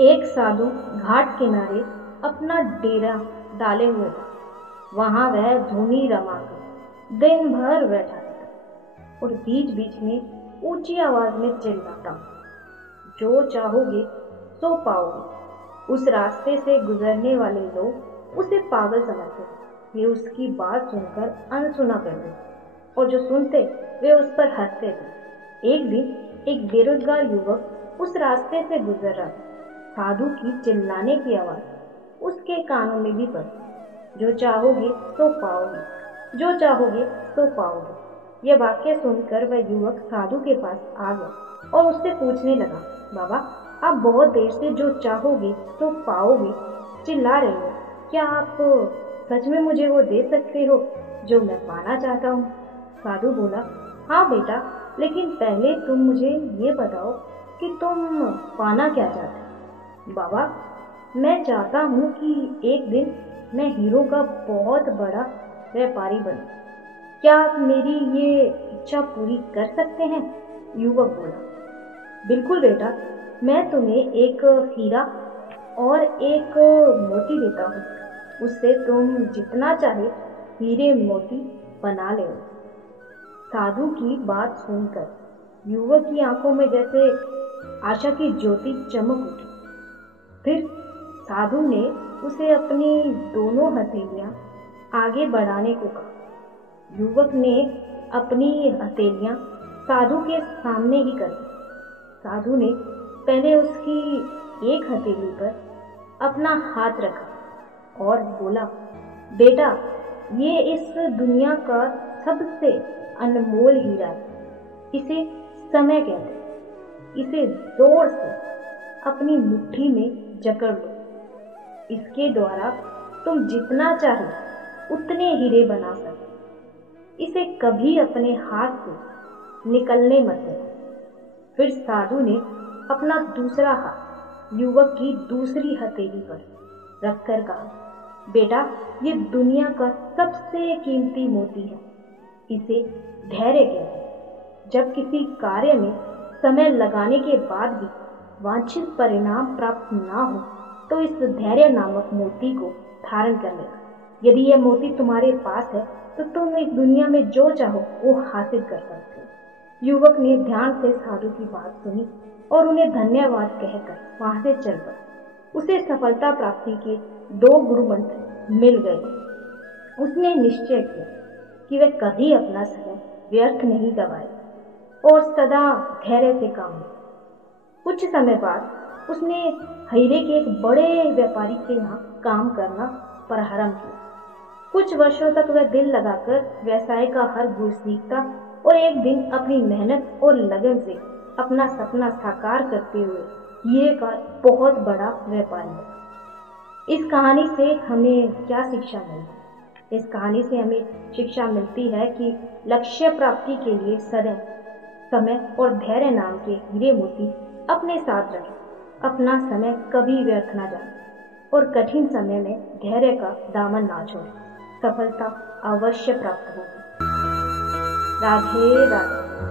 एक साधु घाट किनारे अपना डेरा डाले हुए था। वहां वह धुनी रमाकर दिन भर बैठा रहता और बीच बीच में ऊंची आवाज में चिल्लाता, जो चाहोगे सो पाओगे। उस रास्ते से गुजरने वाले लोग उसे पागल समझते थे। वे उसकी बात सुनकर अनसुना करते और जो सुनते वे उस पर हंसते थे। एक दिन एक बेरोजगार युवक उस रास्ते से गुजर रहा था। साधु की चिल्लाने की आवाज उसके कानों में भी पड़ी, जो चाहोगे सो पाओगे, जो चाहोगे सो पाओगे। यह वाक्य सुनकर वह युवक साधु के पास आ गया और उससे पूछने लगा, बाबा, आप बहुत देर से जो चाहोगे सो पाओगे चिल्ला रहे हो। क्या आप सच में मुझे वो दे सकते हो जो मैं पाना चाहता हूँ? साधु बोला, हाँ बेटा, लेकिन पहले तुम मुझे ये बताओ कि तुम पाना क्या चाहते हो? बाबा, मैं चाहता हूँ कि एक दिन मैं हीरो का बहुत बड़ा व्यापारी बनूं। क्या आप मेरी ये इच्छा पूरी कर सकते हैं? युवक बोला, बिल्कुल बेटा, मैं तुम्हें एक हीरा और एक मोती देता हूँ। उससे तुम जितना चाहे हीरे मोती बना ले। साधु की बात सुनकर युवक की आंखों में जैसे आशा की ज्योति चमक उठी। फिर साधु ने उसे अपनी दोनों हथेलियां आगे बढ़ाने को कहा। युवक ने अपनी हथेलियां साधु के सामने ही कर दी। साधु ने पहले उसकी एक हथेली पर अपना हाथ रखा और बोला, बेटा, ये इस दुनिया का सबसे अनमोल हीरा है। इसे समय कहते हैं। इसे जोर से अपनी मुट्ठी में जकड़ लो। इसके द्वारा तुम जितना चाहे उतने हीरे बना सकते। इसे कभी अपने हाथ से निकलने मत देना। फिर साधु ने अपना दूसरा हाथ युवक की दूसरी हथेली पर रखकर कहा, बेटा, ये दुनिया का सबसे कीमती मोती है। इसे धैर्य कहते हैं। जब किसी कार्य में समय लगाने के बाद भी वांछित परिणाम प्राप्त ना हो तो इस धैर्य नामक मोती को धारण कर लेना। यदि यह मोती तुम्हारे पास है तो तुम इस दुनिया में जो चाहो वो हासिल कर सकते हो। युवक ने ध्यान से साधु की बात सुनी और उन्हें धन्यवाद कहकर वहां से चल पड़ा। उसे सफलता प्राप्ति के 2 गुरु मंत्र मिल गए। उसने निश्चय किया कि वह कभी अपना समय व्यर्थ नहीं गवाए और सदा धैर्य से काम ले। कुछ समय बाद उसने हीरे के एक बड़े व्यापारी के यहाँ काम करना प्रारंभ किया। कुछ वर्षों तक वह दिल लगाकर व्यवसाय का हर गुण सीखता और एक दिन अपनी मेहनत और लगन से अपना सपना साकार करते हुए हीरे का बहुत बड़ा व्यापारी बना। इस कहानी से हमें क्या शिक्षा मिलती? इस कहानी से हमें शिक्षा मिलती है कि लक्ष्य प्राप्ति के लिए सदैव समय और धैर्य नाम के हीरे मोती अपने साथ रखें। अपना समय कभी व्यर्थ ना जाए और कठिन समय में धैर्य का दामन ना छोड़ें। सफलता अवश्य प्राप्त होगी। राधे राधे।